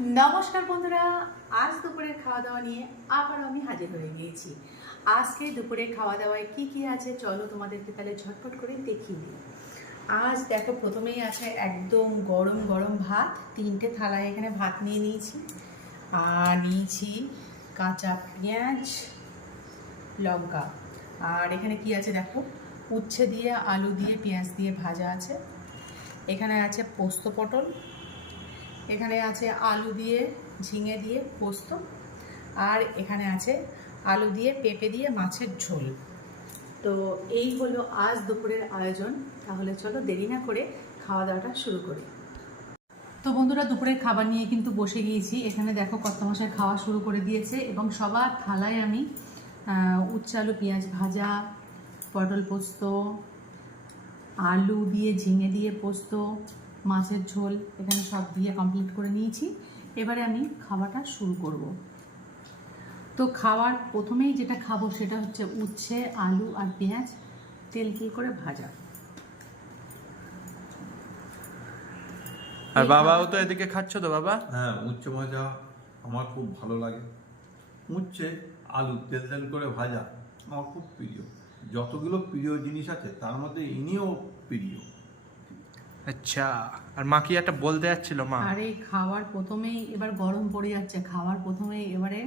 নমস্কার বন্ধুরা, আজ দুপুরের খাওয়া দাওয়া নিয়ে আবার আমি হাজির হয়ে গিয়েছি। আজকে দুপুরে খাওয়া দাওয়ায় কি কি আছে চলো তোমাদেরকে তাহলে ঝটপট করে দেখিয়ে দিই। আজ দেখো, প্রথমেই আছে একদম গরম গরম ভাত। 3টে থালায় এখানে ভাত নিয়ে নিয়েছি, আর নিয়েছি কাঁচা পেঁয়াজ, লঙ্কা। আর এখানে কি আছে দেখো, উচ্ছে দিয়ে আলু দিয়ে পেঁয়াজ দিয়ে ভাজা আছে। এখানে আছে পোস্ত পটল, এখানে আছে আলু দিয়ে ঝিঙে দিয়ে পোস্ত, আর এখানে আছে আলু দিয়ে পেঁপে দিয়ে মাছের ঝোল। তো এই হলো আজ দুপুরের আয়োজন। তাহলে চলো দেরি না করে খাওয়া দাওয়াটা শুরু করি। তো বন্ধুরা, দুপুরের খাবার নিয়ে কিন্তু বসে গিয়েছি। এখানে দেখো কর্তামশাই খাওয়া শুরু করে দিয়েছে, এবং সবার থালায় আমি উচ্ছে আলু পেঁয়াজ ভাজা, পটল পোস্ত, আলু দিয়ে ঝিঙে দিয়ে পোস্ত, মাছের ঝোল এখানে সব দিয়ে কমপ্লিট করে নিয়েছি। এবারে আমি খাওয়াটা শুরু করব। তো খাওয়ার প্রথমেই যেটা খাবো সেটা হচ্ছে উচ্ছে আলু আর পেঁয়াজ তেল করে ভাজা। আর বাবাও তো এদিকে খাচ্ছ তো বাবা? হ্যাঁ, উচ্ছে ভাজা আমার খুব ভালো লাগে। উচ্ছে আলু তেল তেল করে ভাজা আমার খুব প্রিয়। যতগুলো প্রিয় জিনিস আছে তার মধ্যে ইনিও প্রিয়। আচ্ছা, আর মা কি একটা বলতে যাচ্ছিল মা? আরে খাওয়ার প্রথমেই এবার গরম পড়ে যাচ্ছে, খাওয়ার প্রথমেই এবারে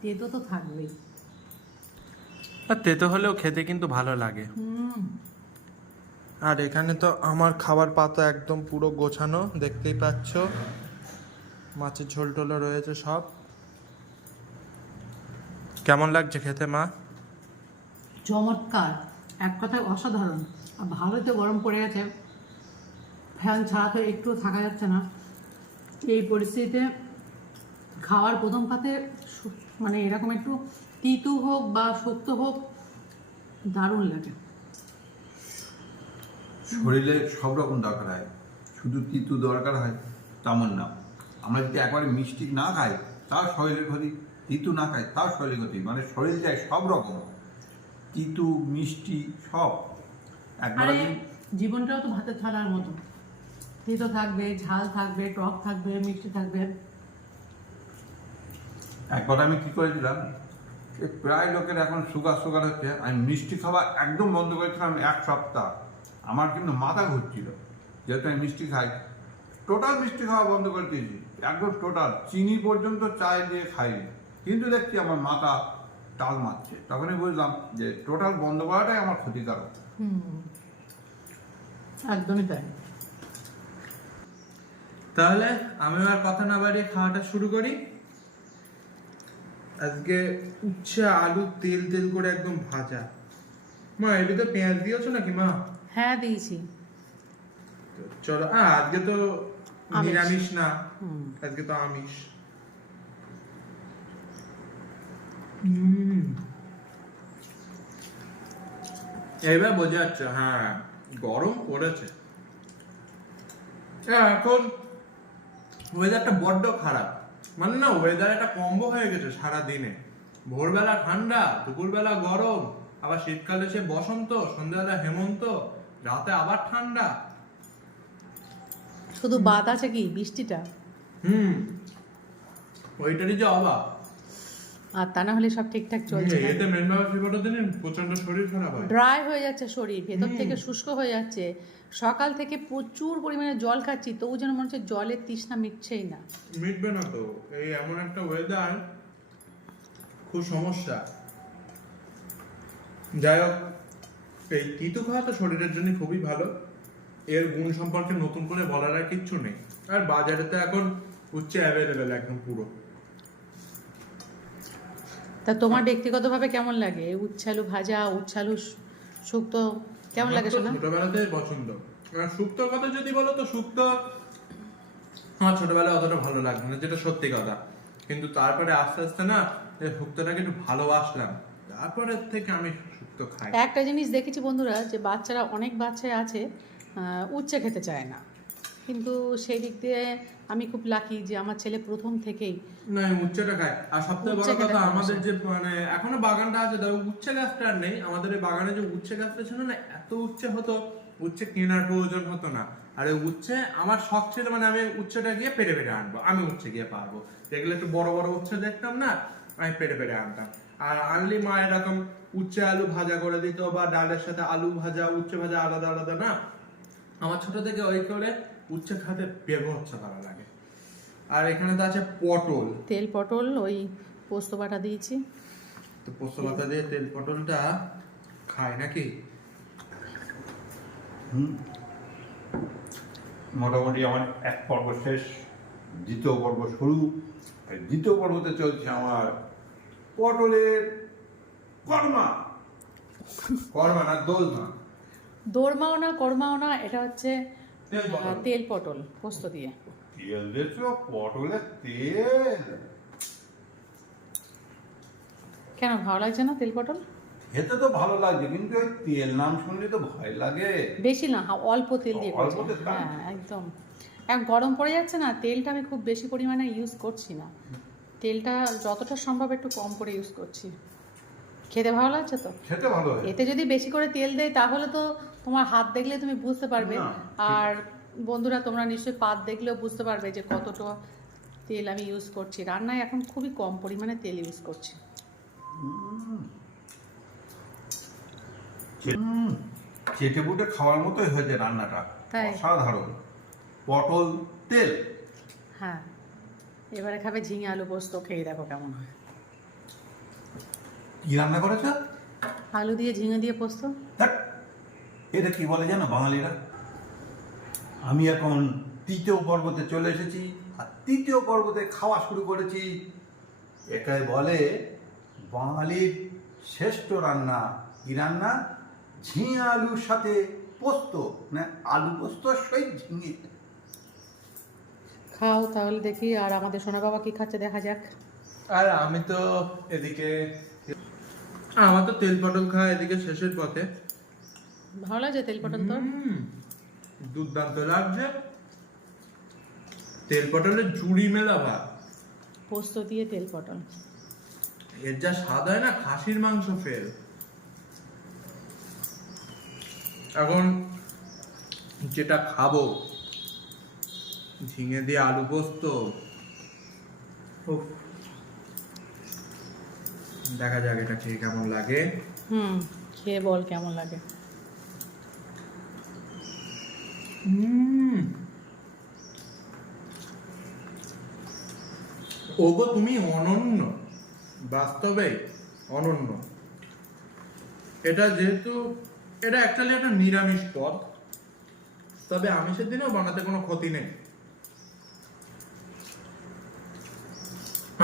তেতো তো থাকবেই। আর তেতো হলেও খেতে কিন্তু ভালো লাগে। আর এখানে তো আমার খাবার পাতা একদম পুরো গোছানো, দেখতেই পাচ্ছ। মাছের ঝোল টোলও রয়েছে সব। কেমন লাগছে খেতে মা? চমৎকার, এক কথায় অসাধারণ। আর ভালো তো গরম পড়ে গেছে, ফ্যান ছাড়া তো একটুও থাকা যাচ্ছে না। এই পরিস্থিতিতে খাওয়ার প্রথম পাতে মানে এরকম একটু তিতু হোক বা শক্ত হোক, দারুণ লাগে। শরীরে সব রকম দরকার হয়, শুধু তিতু দরকার হয় তেমন না। আমরা যদি একবারে মিষ্টি না খাই তার শরীরের ক্ষতি, তিতু না খাই তার শরীরের ক্ষতি। মানে শরীর যায় সব রকম, তিতু মিষ্টি সব একবারে। জীবনটাও তো ভাতের থালার মতো, তিতো থাকবে, ঝাল থাকবে, টক থাকবে, মিষ্টি থাকবে। একবার আমি কি করেছিলাম, প্রায় লোকের এখন সুগার হচ্ছে। আমি মিষ্টি খাওয়া একদম বন্ধ করেছিলাম 1 সপ্তাহ। আমার কিন্তু মাথা ঘুরছিল, যেহেতু আমি মিষ্টি খাই। টোটাল মিষ্টি খাওয়া বন্ধ করে দিয়েছি, একদম টোটাল। চিনি পর্যন্ত চায় দিয়ে খাইনি, কিন্তু দেখছি আমার মাথা টাল মারছে। তখনই বুঝলাম যে টোটাল বন্ধ করাটাই আমার ক্ষতিকারক। একদমই তাই। তাহলে আমি আর কথা না বাড়িয়ে খাওয়াটা শুরু করি। আজকে উচ্ছে আলু তেল তেল করে একদম ভাজা। মা এর ভিতরে পেঁয়াজ দিয়েছো নাকি মা? হ্যাঁ, দিয়েছি। চলো, আজকে তো আমিষ। নিরামিষ না, আজকে তো আমিষ। এইবার বোঝা যাচ্ছে, হ্যাঁ গরম পড়েছে। এখন ওয়েদারটা বড্ড খারাপ। মানে না, ওয়েদার একটা কম্বো হয়ে গেছে সারা দিনে। ভোরবেলা ঠান্ডা, দুপুরবেলা গরম, আবার শীতকালে সে বসন্ত, সন্ধ্যাবেলা হেমন্ত, রাতে আবার ঠান্ডা। শুধু বাদ আছে কি বৃষ্টিটা। ওইটারই যে অভাব। আর তা না হলে সব ঠিকঠাক চলছে। এতে মেন ব্যাপার দিন প্রচন্ড শরীর খারাপ হয়, ড্রাই হয়ে যাচ্ছে শরীর, ভেতর থেকে শুষ্ক হয়ে যাচ্ছে। সকাল থেকে প্রচুর পরিমাণে জল খাচ্ছি, তবু যেন মনে হচ্ছে জলের তৃষ্ণা মিটছেই না। মিটবে না তো। এই এমন একটা ওয়েদার, খুব সমস্যা। যাই হোক, এই তিতু খাওয়া তো শরীরের জন্য খুবই ভালো। এর গুণ সম্পর্কে নতুন করে বলার আর কিচ্ছু নেই। আর বাজারে তো এখন উচ্ছে অ্যাভেলেবেল একদম পুরো। তা তোমার ব্যক্তিগতভাবে কেমন লাগে উচ্ছে আলু ভাজা, উচ্ছে আলু শুক্তো কেমন লাগে শোনা? ছোটবেলাতেই পছন্দ। আর শুক্তোর কথা যদি বলো তো শুক্তো আমার ছোটবেলায় অতটা ভালো লাগতো না, যেটা সত্যি কথা। কিন্তু তারপরে আস্তে আস্তে না এই শুক্তোটাকে একটু ভালোবাসলাম, তারপরে থেকে আমি শুক্তো খাই। একটা জিনিস দেখেছি বন্ধুরা, যে বাচ্চারা, অনেক বাচ্চাই আছে উচ্ছে খেতে চায় না, কিন্তু সেই দিক দিয়ে আমি খুব লাকি যে আমার ছেলে প্রথম থেকেই না, উচ্ছেটা খায়। আর সবথেকে বড় কথা, আমাদের যে মানে এখনো বাগানটা আছে, দেখো উচ্ছে গাছটা আর নেই। আমাদের এই বাগানে যে উচ্ছে গাছটা ছিল না, এত উচ্ছে হতো, উচ্ছে কেনার প্রয়োজন হতো না। আর ওই উচ্ছে আমার শখ ছিল, মানে আমি উচ্ছেটা গিয়ে পেটে পেটে আনবো, আমি উচ্ছে গিয়ে পারবো। যেগুলো একটু বড় বড় উচ্ছে দেখতাম না, আমি পেটে পেটে আনতাম। আর আনলি মা এরকম উচ্ছে আলু ভাজা করে দিত, বা ডালের সাথে আলু ভাজা উচ্ছে ভাজা আলাদা আলাদা না। আমার ছোট থেকে ওই করে উচ্ছে খেতে বেভৎস ভালো লাগে। আর এখানে তো আছে পটল, তেল পটল ওই পোস্ত বাটা দিয়েছি। তো পোস্ত পাতা দিয়ে তেল পটলটা খাই নাকি? মোটামুটি আমার এক পর্ব শেষ, দ্বিতীয় পর্ব শুরু। এই দ্বিতীয় পর্বতে চলছে আমার পটলের কর্মা। কর্মা না দোলমা। দোরমাও না কর্মাও না, এটা হচ্ছে তেল পটল। তেল পটল পোস্ত দিয়ে। তেল দিয়েছো, পটলের তেল। কেন ভালো লাগছে না তেল পটল? খেতে তো ভালো লাগছে, কিন্তু ওই তেল নাম শুনলে তো ভয় লাগে। বেশি না, অল্প তেল দিয়ে অল্প করেছি। তেল, তাই? হ্যাঁ একদম। এখন গরম পড়ে যাচ্ছে না, তেলটা আমি খুব বেশি পরিমাণে ইউজ করছি না। তেলটা যতটা সম্ভব একটু কম করে ইউজ করছি। খেতে ভালো লাগছে তো? খেতে ভালো হয়। এতে যদি বেশি করে তেল দেয় তাহলে তো তোমার হাত দেখলে তুমি বুঝতে পারবে। না, আর বন্ধুরা তোমরা নিশ্চয়ই পাত দেখলেও বুঝতে পারবে যে কতটা তেল আমি ইউজ করছি। রান্নায় এখন খুবই কম পরিমাণে তেল ইউজ করছি। চেটে বুটে খাওয়ার মতোই হয়েছে রান্নাটা, তাই? অসাধারণ। পটল তেল। হ্যাঁ, এবারে খাবে ঝিঙে আলু পোস্ত, খেয়ে দেখো কেমন হয়। কি রান্না করেছ? আলু দিয়ে ঝিঙে দিয়ে পোস্ত। ধ্যাৎ, এটা কি বলে জানো বাঙালিরা? আমি এখন তৃতীয় পর্বতে চলে এসেছি, আর তৃতীয় পর্বতে খাওয়া শুরু করেছি। এটাই বলে বাঙালির শ্রেষ্ঠ রান্না। কি রান্না? ঝিঙে আলুর সাথে পোস্ত, না আলু পোস্ত সই ঝিঙে। খাও তাহলে দেখি। আর আমাদের সোনা বাবা কি খাচ্ছে দেখা যাক। আর আমি তো এদিকে, আমার তো তেল পটল খাওয়া এদিকে শেষের পথে। ভালো লাগছে তেল পটল তোর? দুর্দান্ত লাগছে। তেল পটলের ঝুড়ি মেলা ভাত, পোস্ত দিয়ে তেল পটল। এর যা স্বাদ হয় না, খাসির মাংস ফেল। এখন যেটা খাবো, ঝিঙে দিয়ে আলু পোস্ত, উফ, দেখা যাক এটা খেয়ে কেমন লাগে। খেয়ে বল কেমন লাগে। ওগো তুমি অনন্য, বাস্তবে অনন্য। এটা যেহেতু এটা অ্যাকচুয়ালি একটা নিরামিষ পদ, তবে আমিষের দিনেও বানাতে কোনো ক্ষতি নেই।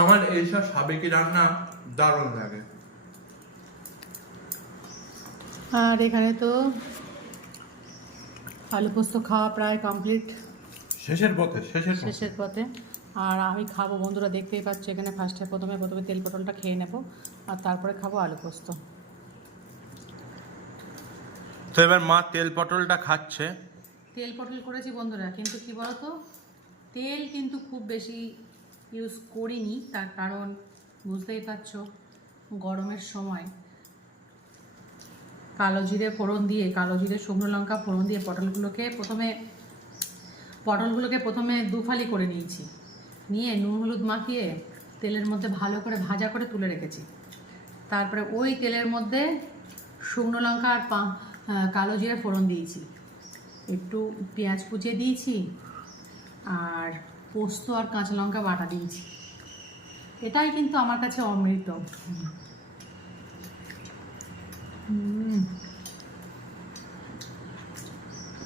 আমার এইসব সাবেকি রান্না দারুণ লাগে। আর এখানে তো আলু পোস্ত খাওয়া প্রায় কমপ্লিট, শেষের পথে, শেষের পথে। আর আমি খাবো, বন্ধুরা দেখতেই পাচ্ছ এখানে প্রথমে তেল পটলটা খেয়ে নেব, আর তারপরে খাবো আলু পোস্ত। তো এবার মা তেল পটলটা খাচ্ছে। তেল পটল করেছি বন্ধুরা, কিন্তু কি বলতো, তেল কিন্তু খুব বেশি ইউজ করিনি। তার কারণ বুঝতেই পারছো, গরমের সময় কালো জিরে ফোড়ন দিয়ে, কালো জিরে শুকনো লঙ্কা ফোড়ন দিয়ে পটলগুলোকে প্রথমে দুফালি করে নিয়েছি। নিয়ে নুন হলুদ মাখিয়ে তেলের মধ্যে ভালো করে ভাজা করে তুলে রেখেছি। তারপরে ওই তেলের মধ্যে শুকনো লঙ্কা আর কালো জিরে ফোড়ন দিয়েছি, একটু পেঁয়াজ কুচিয়ে দিয়েছি, আর পোস্ত আর কাঁচা লঙ্কা বাটা দিয়েছি। এটাই কিন্তু আমার কাছে অমৃত।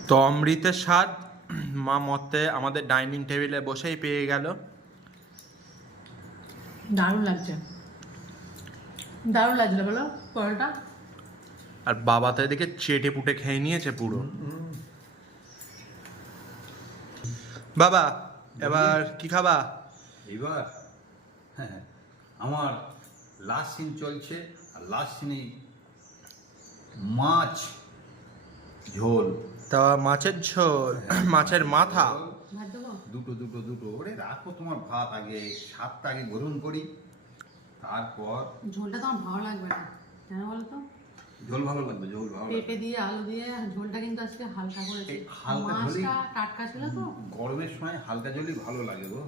তো অমৃতের স্বাদ মা মতে আমাদের ডাইনিং টেবিলে বসেই পেয়ে গেল। দারুণ লাগছে, দারুণ লাগছিল বলো পরোটা। আর বাবা তো এদিকে চেটে পুটে খেয়ে নিয়েছে পুরো। বাবা এবার কি খাবা? এবার হ্যাঁ, আমার লাস্ট সিন চলছে, আর লাস্ট সিনে মাছ ঝোল। তা মাছের ঝোল, মাছের মাথা। ভাত দেবো? দুটো ওরে রাখো, তোমার ভাত আগে, স্বাদটা আগে গ্রহণ করি, তারপর। ঝোলটা তো আমার ভালো লাগবে না, কেন বলো তো? ঝোল ভালো লাগবে, ঝোল ভালো লাগবে। পেঁপে দিয়ে আলু দিয়ে ঝোলটা কিন্তু আজকে হালকা করেছি। এই হালকা ঝোলই মাছটা টাটকা ছিল তো। গরমের সময় হালকা ঝোলই ভালো লাগে গো।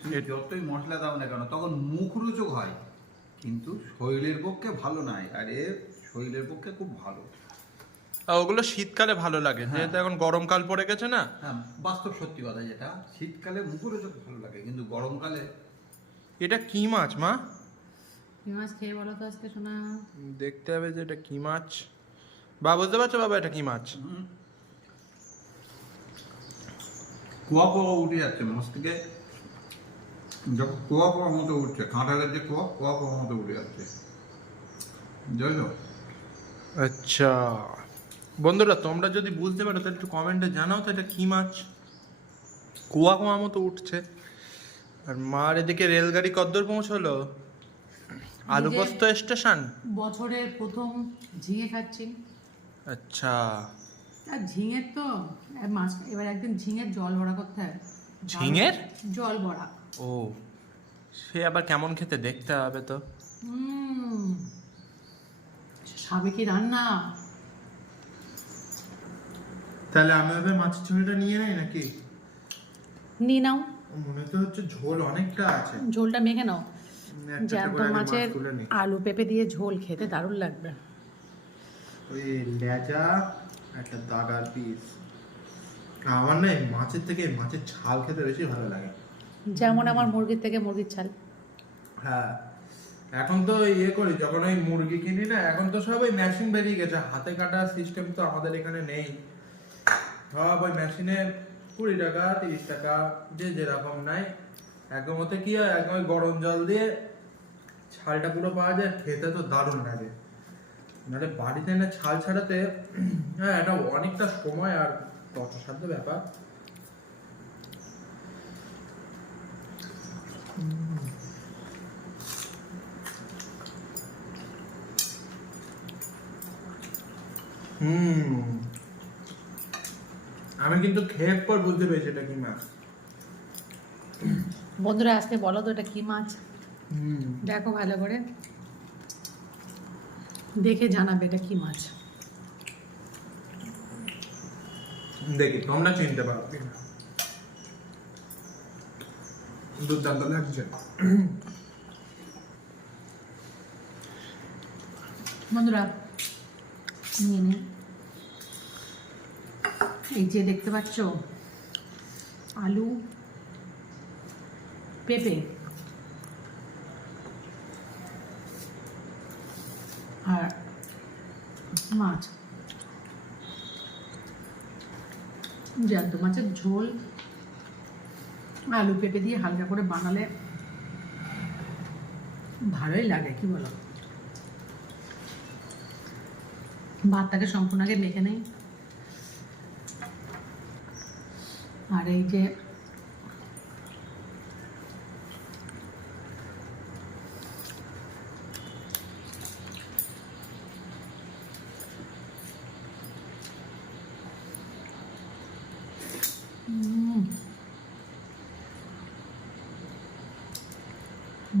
তুমি যতই মশলা দাও না কেন তখন মুখরোচক হয়, কিন্তু শরীরের পক্ষে ভালো নয়, আর এ শরীরের পক্ষে খুব ভালো। ওগুলো শীতকালে ভালো লাগে, হ্যাঁ। যেহেতু এখন গরমকাল পড়ে গেছে না। হ্যাঁ, বাস্তব সত্যি কথা যেটা, শীতকালে মুখরোচক ভালো লাগে, কিন্তু গরমকালে এটা কি মাছ মা? কি মাছ খেয়ে বলো তো আজকে শোনা? দেখতে হবে যে এটা কি মাছ। বা বুঝতে পারছো বাবা এটা কি মাছ? কুয়া কুয়া উঠে যাচ্ছে মাছ থেকে, যখন কুয়া কুয়া মতো উঠছে, কাঁঠালের যে কুয়া কুয়া কুয়া মতো উঠে যাচ্ছে, বুঝলো? আচ্ছা বন্ধুরা, তোমরা যদি বুঝতে পারো তাহলে একটু কমেন্টে জানাও তো এটা কি মাছ। কুয়া কুয়া মতো উঠছে। আর মার এদিকে রেলগাড়ি কদ্দূর পৌঁছলো? আলু পোস্ত স্টেশন। বছরের প্রথম ঝিঙে খাচ্ছি। আচ্ছা, আর ঝিঙের তো মাছ, এবার একদিন ঝিঙের জল বড়া করতে হয়। ঝিঙের জল বড়া। ও, সে আবার কেমন খেতে দেখতে হবে তো। সাবেকি রান্না। তাহলে আমি এবার মাছের ঝোলটা নিয়ে নেই নাকি? নিয়ে নাও, মনে তো হচ্ছে ঝোল অনেকটা আছে। ঝোলটা মেখে নাও। একটা জ্যান্ত করে আগে মাছ মাছের তুলে নিই। আলু পেঁপে দিয়ে ঝোল খেতে দারুণ লাগবে। ওই লেজা একটা দাগার পিস। আমার না এই মাছের থেকে মাছের ছাল খেতে বেশি ভালো লাগে। যেমন আমার মুরগির থেকে মুরগির ছাল। হ্যাঁ, এখন তো ইয়ে করি যখন ওই মুরগি কিনি না, এখন তো সব ওই মেশিন বেরিয়ে গেছে, হাতে কাটার সিস্টেম তো আমাদের এখানে নেই। সব ওই মেশিনে 20 টাকা 30 টাকা যে যেরকম নাই, একদম ওতে কি হয়, একদম ওই গরম জল দিয়ে ছালটা পুরো পাওয়া যায়, খেতে তো দারুণ লাগে। নাহলে বাড়িতে না ছাল ছাড়াতে হ্যাঁ এটা অনেকটা সময় আর কষ্টসাধ্য ব্যাপার। আমি কিন্তু খেয়ে পর বুঝতে পেরেছি এটা কি মাছ। বন্ধুরা আজকে বলো তো এটা কি মাছ? দেখো ভালো করে দেখে জানাবে এটা কি মাছ। দেখি তোমরা চিনতে পারো কিনা। দুর্দান্ত লাগছে। বন্ধুরা নিয়ে নে, এই যে দেখতে পাচ্ছ আলু পেঁপে আর মাছ, জ্যান্ত মাছের ঝোল আলু পেঁপে দিয়ে হালকা করে বানালে ভালোই লাগে, কি বলো? ভাতটাকে সম্পূর্ণ আগে মেখে নেই। আর এই যে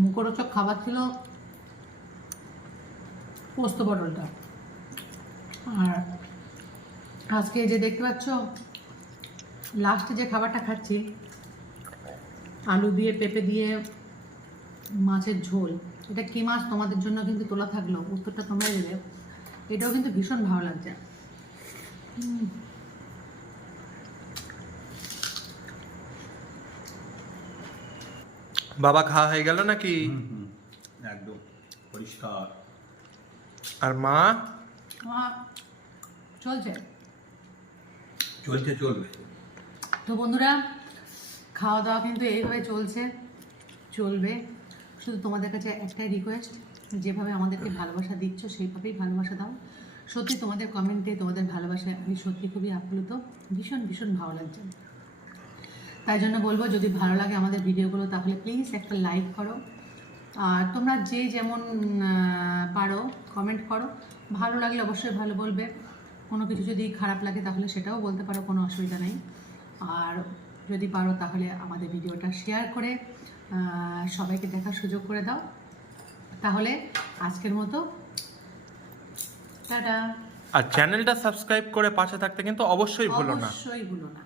মুখরোচক খাবার ছিল পোস্ত পটলটা। আর আজকে যে দেখতে পাচ্ছ লাস্টে যে খাবারটা খাচ্ছি, আলু দিয়ে পেঁপে দিয়ে মাছের ঝোল, এটা কি মাছ তোমাদের জন্য কিন্তু তোলা থাকলো, উত্তরটা তোমরাই দেবে। এটাও কিন্তু ভীষণ ভালো লাগছে। বাবা খাওয়া হয়ে গেল নাকি? একদম পরিষ্কার। আর মা? চলছে চলছে, চলবে। তো বন্ধুরা খাওয়া দাওয়া কিন্তু এইভাবে চলবে। শুধু তোমাদের কাছে একটাই রিকোয়েস্ট, যেভাবে আমাদেরকে ভালোবাসা দিচ্ছ সেইভাবেই ভালোবাসা দাও। সত্যি তোমাদের কমেন্টে তোমাদের ভালোবাসায় আমি সত্যি খুবই আপ্লুত, ভীষণ ভীষণ ভালো লাগছে। তাই জন্য বলবো যদি ভালো লাগে আমাদের ভিডিওগুলো তাহলে প্লিজ একটা লাইক করো। আর তোমরা যে যেমন পারো কমেন্ট করো, ভালো লাগলে অবশ্যই ভালো বলবে, কোনো কিছু যদি খারাপ লাগে তাহলে সেটাও বলতে পারো, কোনো অসুবিধা নেই। আর যদি পারো তাহলে আমাদের ভিডিওটা শেয়ার করে সবাইকে দেখার সুযোগ করে দাও। তাহলে আজকের মতো টাটা। আর চ্যানেলটা সাবস্ক্রাইব করে পাশে থাকতে কিন্তু অবশ্যই ভুলো না। অবশ্যই ভুলো না।